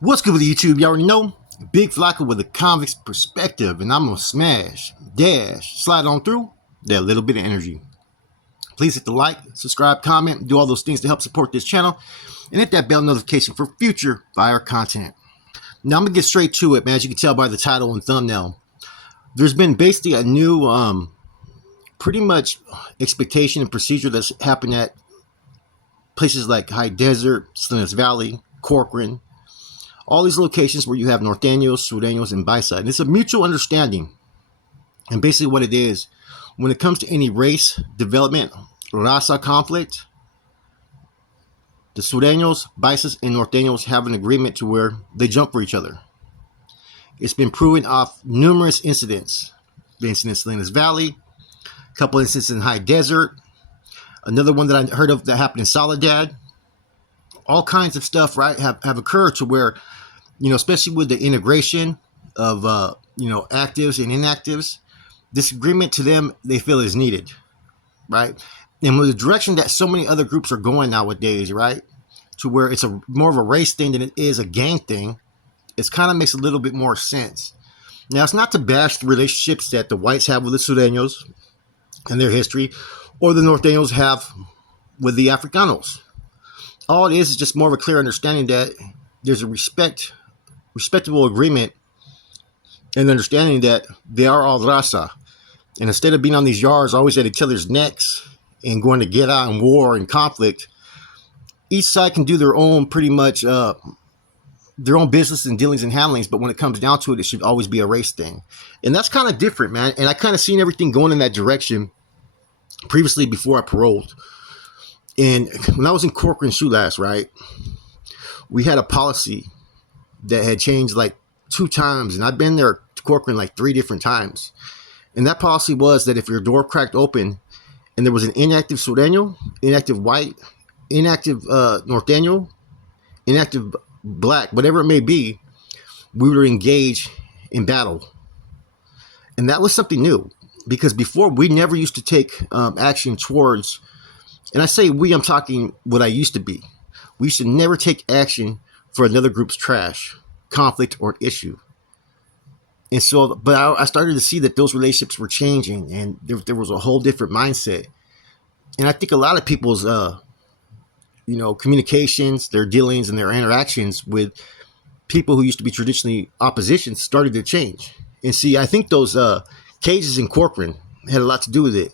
What's good with YouTube? You already know. Big Flocka with a convict's perspective, and I'm gonna smash, dash, slide on through that little bit of energy. Please hit the like, subscribe, comment, do all those things to help support this channel, and hit that bell notification for future fire content. Now I'm gonna get straight to it, man. As you can tell by the title and thumbnail, there's been basically a new, pretty much expectation and procedure that's happened at places like High Desert, Surenos Valley, Corcoran. All these locations where you have Nortenos, Surenos, and Paisas. And it's a mutual understanding. And basically what it is, when it comes to any race development, Raza conflict, the Surenos, Paisas, and Nortenos have an agreement to where they jump for each other. It's been proven off numerous incidents. The incident in Surenos Valley, a couple incidents in High Desert, another one that I heard of that happened in Soledad. All kinds of stuff, right, have occurred to where, especially with the integration of, actives and inactives, this agreement to them, they feel is needed, right? And with the direction that so many other groups are going nowadays, right, to where it's more of a race thing than it is a gang thing, it kind of makes a little bit more sense. Now, it's not to bash the relationships that the whites have with the Surenos and their history, or the Nortenos have with the Africanos. All it is just more of a clear understanding that there's a respectable agreement and understanding that they are all Raza. And instead of being on these yards always at each other's necks and going to get out in war and conflict, each side can do their own pretty much their own business and dealings and handlings. But when it comes down to it, it should always be a race thing. And that's kind of different, man. And I kind of seen everything going in that direction previously before I paroled. And when I was in Corcoran Shoelass, right, we had a policy that had changed like 2 times. And I've been there to Corcoran like 3 different times. And that policy was that if your door cracked open and there was an inactive Sureno, inactive white, inactive Norteño, inactive black, whatever it may be, we would engage in battle. And that was something new. Because before, we never used to take action towards... And I say we, I'm talking what I used to be. We used to never take action for another group's trash, conflict, or issue. And so, but I started to see that those relationships were changing, and there was a whole different mindset. And I think a lot of people's, communications, their dealings, and their interactions with people who used to be traditionally opposition started to change. And see, I think those cages in Corcoran had a lot to do with it.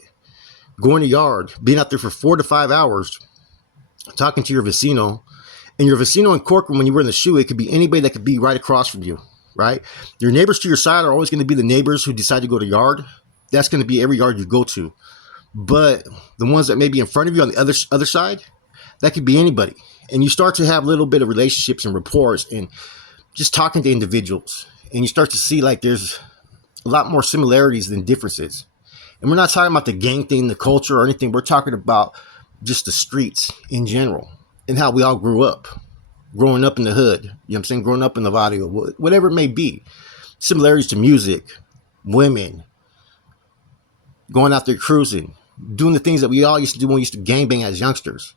Going to yard, being out there for 4 to 5 hours, talking to your vecino. And your vecino in Corcoran, when you were in the shoe, it could be anybody that could be right across from you, right? Your neighbors to your side are always going to be the neighbors who decide to go to yard. That's going to be every yard you go to. But the ones that may be in front of you on the other side, that could be anybody. And you start to have a little bit of relationships and rapports and just talking to individuals. And you start to see like there's a lot more similarities than differences. And we're not talking about the gang thing, the culture, or anything. We're talking about just the streets in general and how we all grew up, growing up in the hood. You know what I'm saying? Growing up in the barrio, whatever it may be. Similarities to music, women, going out there cruising, doing the things that we all used to do when we used to gangbang as youngsters.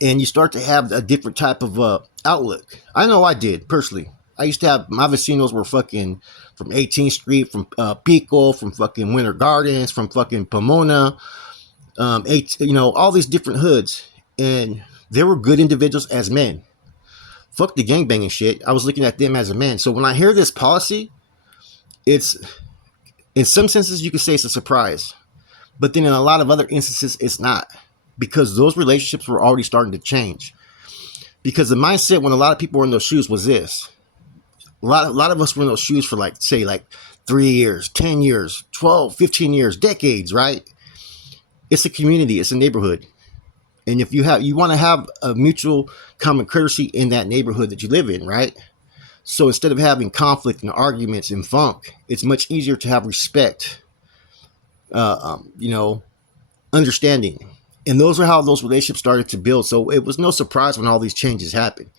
And you start to have a different type of outlook. I know I did, personally. I used to have, my vecinos were fucking from 18th Street, from Pico, from fucking Winter Gardens, from fucking Pomona, all these different hoods. And they were good individuals as men. Fuck the gangbanging shit. I was looking at them as a man. So when I hear this policy, it's, in some senses, you could say it's a surprise. But then in a lot of other instances, it's not. Because those relationships were already starting to change. Because the mindset when a lot of people were in those shoes was this. A lot of us were in those shoes for like 3 years, 10 years, 12, 15 years, decades, right? It's a community. It's a neighborhood. And if you want to have a mutual common courtesy in that neighborhood that you live in, right? So instead of having conflict and arguments and funk, it's much easier to have respect, understanding. And those are how those relationships started to build. So it was no surprise when all these changes happened.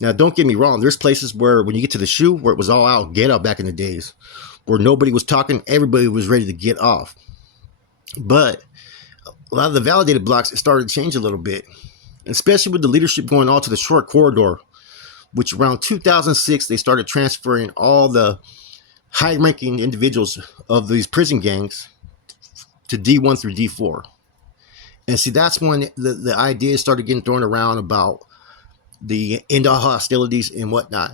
Now, don't get me wrong. There's places where when you get to the shoe, where it was all out, get out back in the days, where nobody was talking, everybody was ready to get off. But a lot of the validated blocks, it started to change a little bit, especially with the leadership going all to the short corridor, which around 2006 they started transferring all the high-ranking individuals of these prison gangs to D1 through D4. And see, that's when the ideas started getting thrown around about the end-all hostilities and whatnot.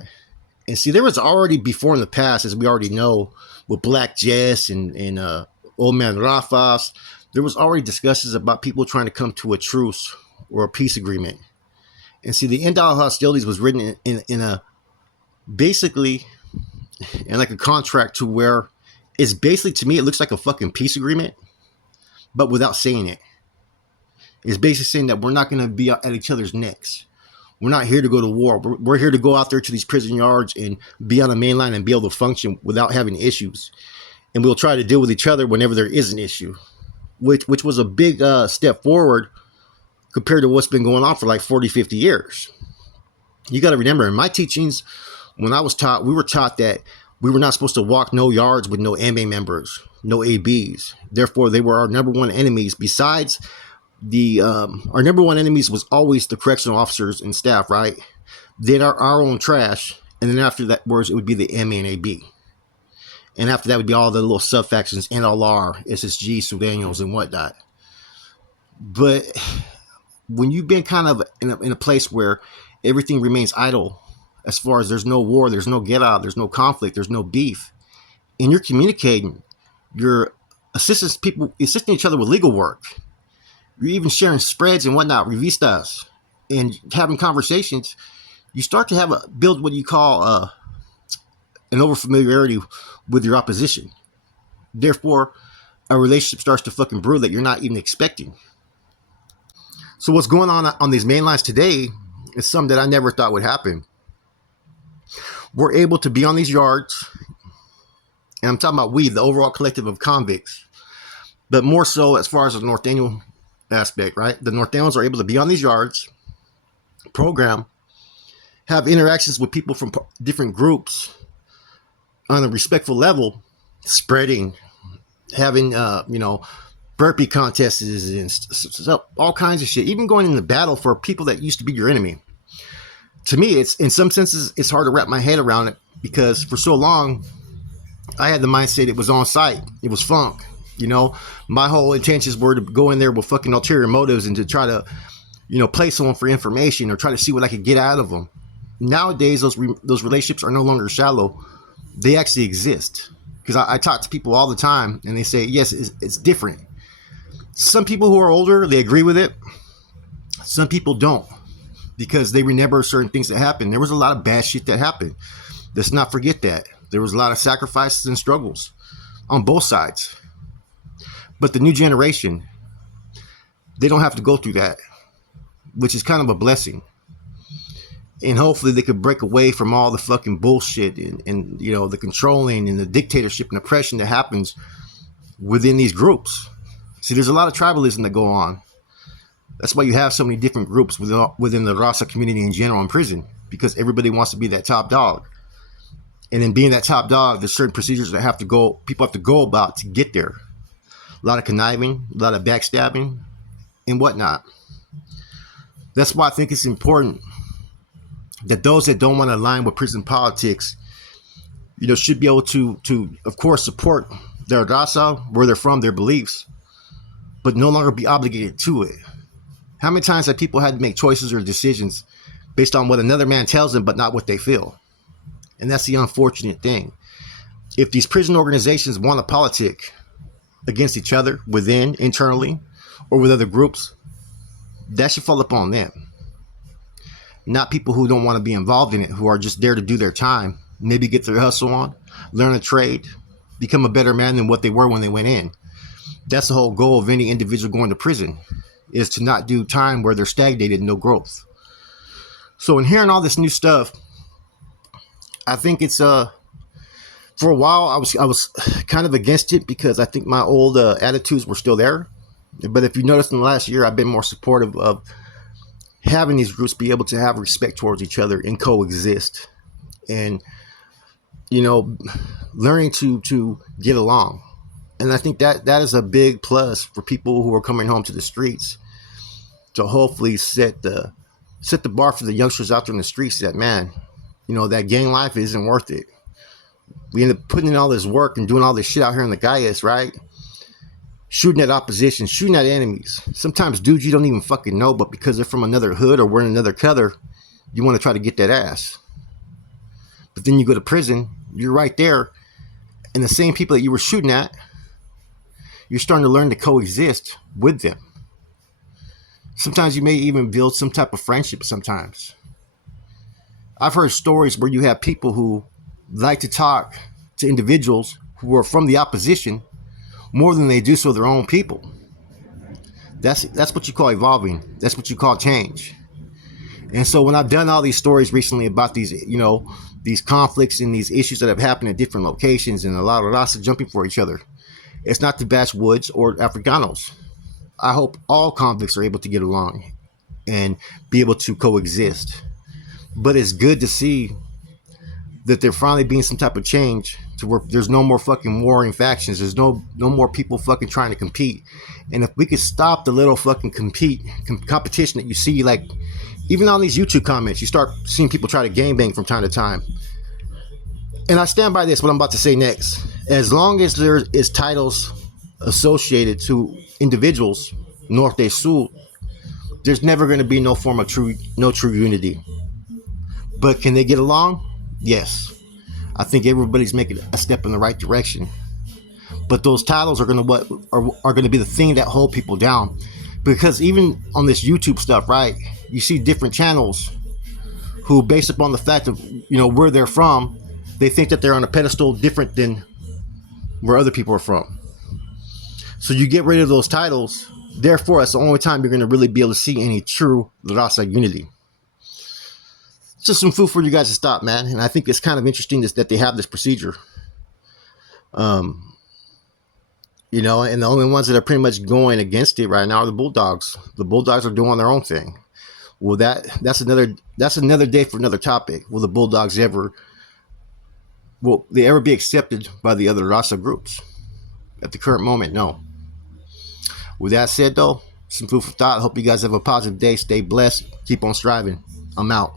And see, there was already before in the past, as we already know, with Black Jess and Old Man Rafa, there was already discussions about people trying to come to a truce or a peace agreement. And see, the end-all hostilities was written in a basically in like a contract to where it's basically, to me, it looks like a fucking peace agreement, but without saying it. It's basically saying that we're not going to be at each other's necks. We're not here to go to war. We're here to go out there to these prison yards and be on the main line and be able to function without having issues. And we'll try to deal with each other whenever there is an issue, which was a big step forward compared to what's been going on for like 40, 50 years. You got to remember, in my teachings, when I was taught, we were taught that we were not supposed to walk no yards with no MA members, no ABs. Therefore, they were our number one enemies. Besides our number one enemies was always the correctional officers and staff, right? Then our own trash. And then after that, it would be the MA and AB. And after that would be all the little sub-factions, NLR, SSG, Surenos, and whatnot. But when you've been kind of in a place where everything remains idle, as far as there's no war, there's no get out, there's no conflict, there's no beef, and you're communicating, you're assisting each other with legal work, you're even sharing spreads and whatnot, revistas, and having conversations, you start to build what you call an overfamiliarity with your opposition. Therefore, a relationship starts to fucking brew that you're not even expecting. So what's going on these main lines today is something that I never thought would happen. We're able to be on these yards, and I'm talking about we, the overall collective of convicts, but more so as far as the Norteno aspect, right? The Nortenos are able to be on these yards, program, have interactions with people from different groups on a respectful level, spreading, having, burpee contests and all kinds of shit, even going into battle for people that used to be your enemy. To me, it's in some senses, it's hard to wrap my head around it because for so long, I had the mindset it was on site. It was funk. My whole intentions were to go in there with fucking ulterior motives and to try to, play someone for information or try to see what I could get out of them. Nowadays, those relationships are no longer shallow. They actually exist. Because I talk to people all the time and they say, yes, it's different. Some people who are older, they agree with it. Some people don't. Because they remember certain things that happened. There was a lot of bad shit that happened. Let's not forget that. There was a lot of sacrifices and struggles on both sides. But the new generation, they don't have to go through that, which is kind of a blessing. And hopefully they could break away from all the fucking bullshit and the controlling and the dictatorship and oppression that happens within these groups. See, there's a lot of tribalism that go on. That's why you have so many different groups within the Raza community in general in prison, because everybody wants to be that top dog. And in being that top dog, there's certain procedures that people have to go about to get there. A lot of conniving, a lot of backstabbing, and whatnot. That's why I think it's important that those that don't want to align with prison politics, should be able to of course, support their Raza, where they're from, their beliefs, but no longer be obligated to it. How many times have people had to make choices or decisions based on what another man tells them, but not what they feel? And that's the unfortunate thing. If these prison organizations want to politic against each other, within, internally, or with other groups, that should fall upon them. Not people who don't want to be involved in it, who are just there to do their time, maybe get their hustle on, learn a trade, become a better man than what they were when they went in. That's the whole goal of any individual going to prison, is to not do time where they're stagnated and no growth. So in hearing all this new stuff, I think it's for a while I was kind of against it because I think my old attitudes were still there. But if you notice in the last year, I've been more supportive of having these groups be able to have respect towards each other and coexist, and learning to get along. And I think that is a big plus for people who are coming home to the streets, to hopefully set the set the bar for the youngsters out there in the streets that, man, you know, that gang life isn't worth it. We end up putting in all this work and doing all this shit out here in the Gaias, right? Shooting at opposition, shooting at enemies. Sometimes dudes you don't even fucking know, but because they're from another hood or wearing another color, you want to try to get that ass. But then you go to prison, you're right there, and the same people that you were shooting at, you're starting to learn to coexist with them. Sometimes you may even build some type of friendship sometimes. I've heard stories where you have people who like to talk to individuals who are from the opposition more than they do so their own people. That's what you call evolving. That's what you call change. And so when I've done all these stories recently about these, you know, these conflicts and these issues that have happened at different locations and a lot of Raza jumping for each other, it's not to bash Woods or Africanos. I hope all convicts are able to get along and be able to coexist. But it's good to see that there finally being some type of change to where there's no more fucking warring factions. There's no more people fucking trying to compete. And if we could stop the little fucking competition that you see, like even on these YouTube comments, you start seeing people try to gangbang from time to time. And I stand by this, what I'm about to say next. As long as there is titles associated to individuals, Norte, Sur, there's never going to be no form of true unity. But can they get along? Yes. I think everybody's making a step in the right direction. But those titles are going to be the thing that hold people down. Because even on this YouTube stuff, right, you see different channels who, based upon the fact of, you know, where they're from, they think that they're on a pedestal different than where other people are from. So you get rid of those titles. Therefore, that's the only time you're going to really be able to see any true Raza unity. Just some food for you guys to stop, man. And I think it's kind of interesting that they have this procedure. You know, and the only ones that are pretty much going against it right now are the Bulldogs. The Bulldogs are doing their own thing. Well, that's another day for another topic. Will the Bulldogs ever be accepted by the other Raza groups? At the current moment, no. With that said, though, some food for thought. I hope you guys have a positive day. Stay blessed. Keep on striving. I'm out.